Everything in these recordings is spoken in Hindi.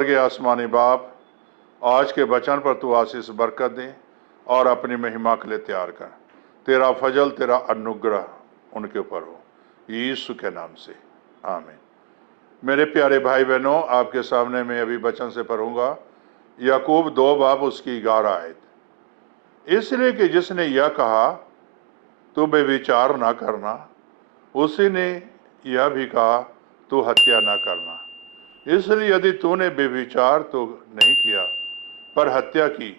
स्वर्गीय आसमानी बाप, आज के वचन पर तू आशीष बरकत दे और अपनी महिमा के लिए तैयार कर। तेरा फजल, तेरा अनुग्रह उनके ऊपर हो, यीशु के नाम से, आमीन। मेरे प्यारे भाई बहनों, आपके सामने मैं अभी वचन से पढ़ूंगा याकूब 2 बाब उसकी 11 आयत। इसलिए कि जिसने यह कहा तू बेविचार ना करना, उसी ने यह भी कहा तू हत्या ना करना। इसलिए यदि तूने बेविचार तो नहीं किया पर हत्या की,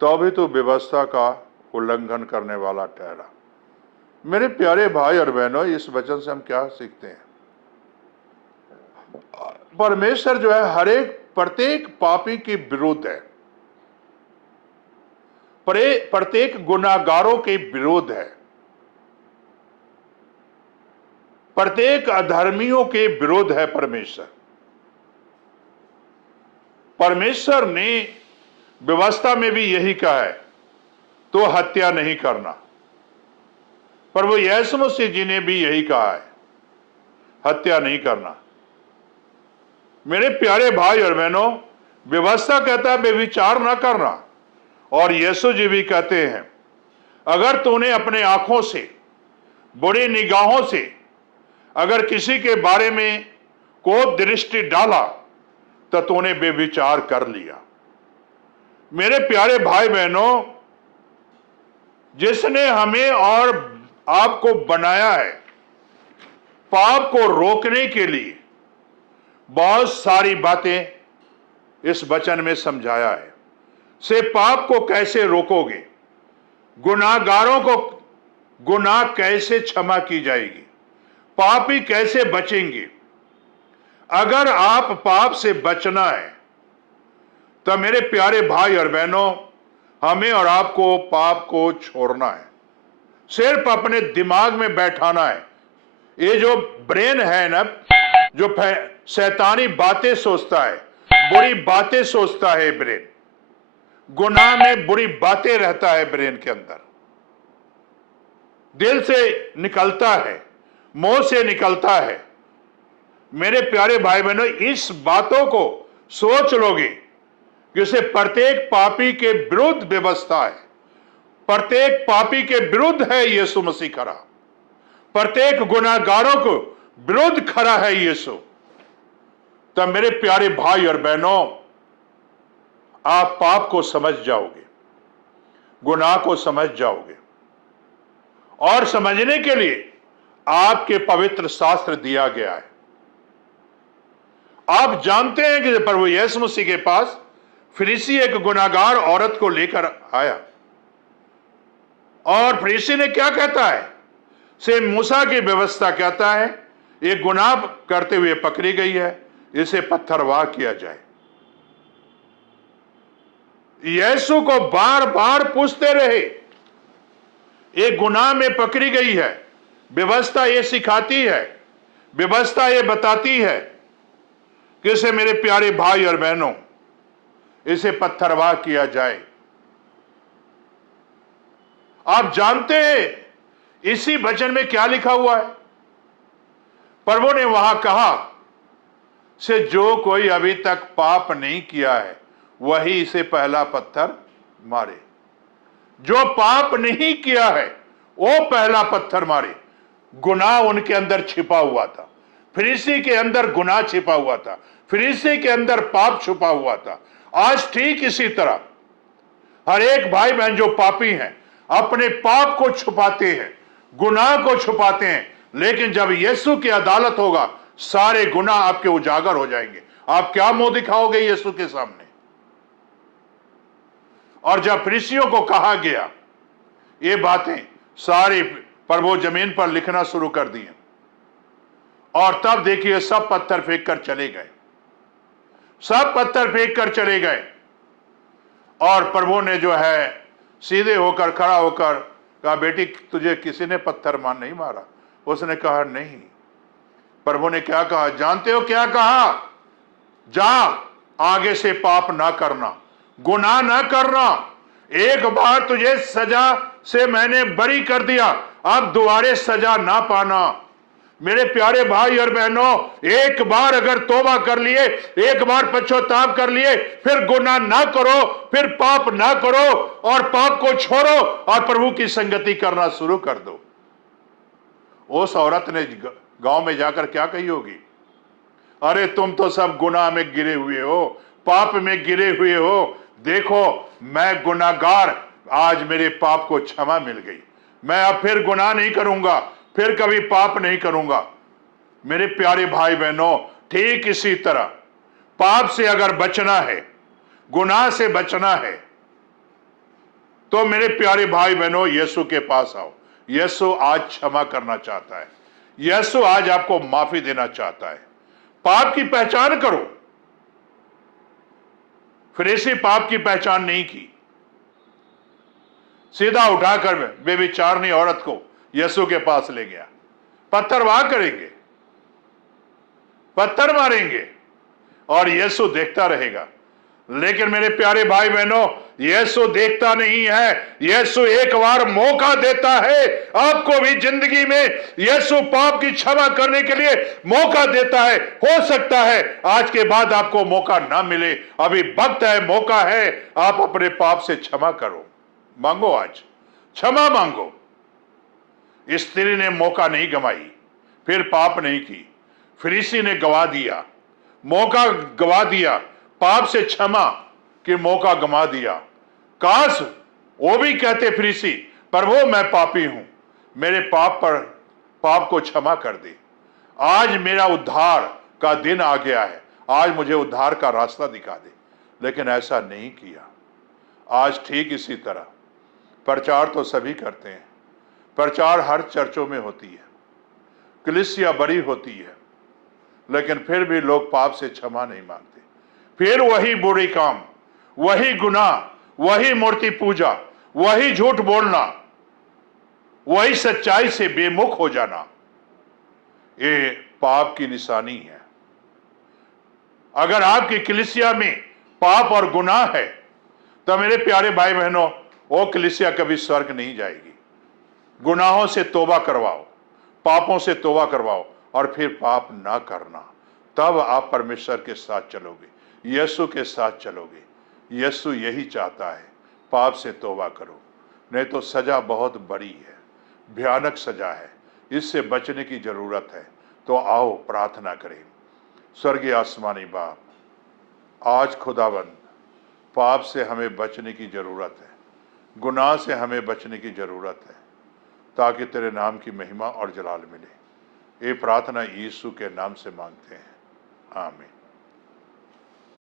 तो भी तू व्यवस्था का उल्लंघन करने वाला ठहरा। मेरे प्यारे भाई और बहनों, इस वचन से हम क्या सीखते हैं? परमेश्वर जो है प्रत्येक पापी के विरुद्ध है, प्रत्येक गुनाहगारों के विरोध है, प्रत्येक अधर्मियों के विरोध है। परमेश्वर ने व्यवस्था में भी यही कहा है, तो हत्या नहीं करना। पर वो यीशु मसीह जी ने भी यही कहा है, हत्या नहीं करना। मेरे प्यारे भाई और बहनों, व्यवस्था कहता है बेविचार ना करना, और यीशु जी भी कहते हैं अगर तूने अपने आंखों से, बुरी निगाहों से अगर किसी के बारे में को दृष्टि डाला तो तूने बेविचार कर लिया। मेरे प्यारे भाई बहनों, जिसने हमें और आपको बनाया है पाप को रोकने के लिए, बहुत सारी बातें इस वचन में समझाया है। से पाप को कैसे रोकोगे, गुनाहगारों को गुनाह कैसे क्षमा की जाएगी, पापी कैसे बचेंगे। अगर आप पाप से बचना है तो मेरे प्यारे भाई और बहनों, हमें और आपको पाप को छोड़ना है, सिर्फ अपने दिमाग में बैठाना है। ये जो ब्रेन है ना, जो शैतानी बातें सोचता है, बुरी बातें सोचता है ब्रेन, गुनाह में बुरी बातें रहता है ब्रेन के अंदर, दिल से निकलता है, मुंह से निकलता है। मेरे प्यारे भाई बहनों, इस बातों को सोच लोगे कि उसे प्रत्येक पापी के विरुद्ध व्यवस्था है, प्रत्येक पापी के विरुद्ध है यीशु मसीह खड़ा, प्रत्येक गुनाहगारों को विरुद्ध खड़ा है यीशु। तब मेरे प्यारे भाई और बहनों, आप पाप को समझ जाओगे, गुनाह को समझ जाओगे, और समझने के लिए आपके पवित्र शास्त्र दिया गया है। आप जानते हैं कि प्रभु यीशु मसीह के पास फरीसी एक गुनाहगार औरत को लेकर आया, और फरीसी ने क्या कहता है, से मूसा की व्यवस्था कहता है ये गुनाह करते हुए पकड़ी गई है, इसे पत्थरवाह किया जाए। यीशु को बार बार पूछते रहे, ये गुनाह में पकड़ी गई है, व्यवस्था ये सिखाती है, व्यवस्था ये बताती है कि इसे, मेरे प्यारे भाई और बहनों, इसे पत्थरवाह किया जाए। आप जानते हैं इसी वचन में क्या लिखा हुआ है? प्रभु ने वहां कहा से जो कोई अभी तक पाप नहीं किया है वही इसे पहला पत्थर मारे। जो पाप नहीं किया है वो पहला पत्थर मारे। गुनाह उनके अंदर छिपा हुआ था, फरीसी के अंदर गुनाह छिपा हुआ था, फरीसी के अंदर पाप छुपा हुआ था। आज ठीक इसी तरह हर एक भाई बहन जो पापी हैं अपने पाप को छुपाते हैं, गुनाह को छुपाते हैं, लेकिन जब यीशु की अदालत होगा सारे गुनाह आपके उजागर हो जाएंगे। आप क्या मुंह दिखाओगे यीशु के सामने? और जब फरीसियों को कहा गया ये बातें, सारी प्रभु जमीन पर लिखना शुरू कर दिए, और तब देखिए सब पत्थर फेंक कर चले गए, सब पत्थर फेंक कर चले गए। और प्रभु ने जो है सीधे होकर खड़ा होकर कहा, बेटी तुझे किसी ने पत्थर नहीं मारा? उसने कहा नहीं। प्रभु ने क्या कहा जानते हो? क्या कहा? जा आगे से पाप ना करना, गुनाह ना करना। एक बार तुझे सजा से मैंने बरी कर दिया, अब दोबारे सजा ना पाना। मेरे प्यारे भाई और बहनों, एक बार अगर तौबा कर लिए, एक बार पश्चाताप कर लिए, फिर गुनाह ना करो, फिर पाप ना करो और पाप को छोड़ो और प्रभु की संगति करना शुरू कर दो। उस औरत ने गांव में जाकर क्या कही होगी? अरे तुम तो सब गुनाह में गिरे हुए हो, पाप में गिरे हुए हो। देखो मैं गुनाहगार, आज मेरे पाप को क्षमा मिल गई, मैं अब फिर गुनाह नहीं करूंगा, फिर कभी पाप नहीं करूंगा। मेरे प्यारे भाई बहनों, ठीक इसी तरह पाप से अगर बचना है, गुनाह से बचना है, तो मेरे प्यारे भाई बहनों यीशु के पास आओ। यीशु आज क्षमा करना चाहता है, यीशु आज आपको माफी देना चाहता है। पाप की पहचान करो। फरीसी पाप की पहचान नहीं की, सीधा उठाकर बेविचारनी औरत को यीशु के पास ले गया। पत्थरवाह करेंगे, पत्थर मारेंगे और यीशु देखता रहेगा। लेकिन मेरे प्यारे भाई बहनों, यीशु देखता नहीं है, यीशु एक बार मौका देता है आपको भी जिंदगी में। यीशु पाप की क्षमा करने के लिए मौका देता है। हो सकता है आज के बाद आपको मौका ना मिले, अभी वक्त है, मौका है, आप अपने पाप से क्षमा करो, मांगो, आज क्षमा मांगो। स्त्री ने मौका नहीं गंवाई, फिर पाप नहीं की। फरीसी ने गवा दिया, मौका गवा दिया, पाप से क्षमा कि मौका गंवा दिया। काश वो भी कहते फरीसी, प्रभु मैं पापी हूं, मेरे पाप को क्षमा कर दे, आज मेरा उद्धार का दिन आ गया है, आज मुझे उद्धार का रास्ता दिखा दे। लेकिन ऐसा नहीं किया। आज ठीक इसी तरह प्रचार तो सभी करते हैं, प्रचार हर चर्चों में होती है, कलीसिया बड़ी होती है, लेकिन फिर भी लोग पाप से क्षमा नहीं मांगते। फिर वही बुरी काम, वही गुनाह, वही मूर्ति पूजा, वही झूठ बोलना, वही सच्चाई से बेमुख हो जाना, ये पाप की निशानी है। अगर आपकी कलीसिया में पाप और गुनाह है, तो मेरे प्यारे भाई बहनों, वो कलीसिया कभी स्वर्ग नहीं जाएगी। गुनाहों से तौबा करवाओ, पापों से तौबा करवाओ और फिर पाप ना करना, तब आप परमेश्वर के साथ चलोगे, यीशु के साथ चलोगे। यीशु यही चाहता है, पाप से तौबा करो, नहीं तो सजा बहुत बड़ी है, भयानक सजा है, इससे बचने की जरूरत है। तो आओ प्रार्थना करें। स्वर्गीय आसमानी बाप, आज खुदावंद, पाप से हमें बचने की जरूरत है, गुनाह से हमें बचने की जरूरत है, ताकि तेरे नाम की महिमा और जलाल मिले। ये प्रार्थना यीशु के नाम से मांगते हैं, आमीन।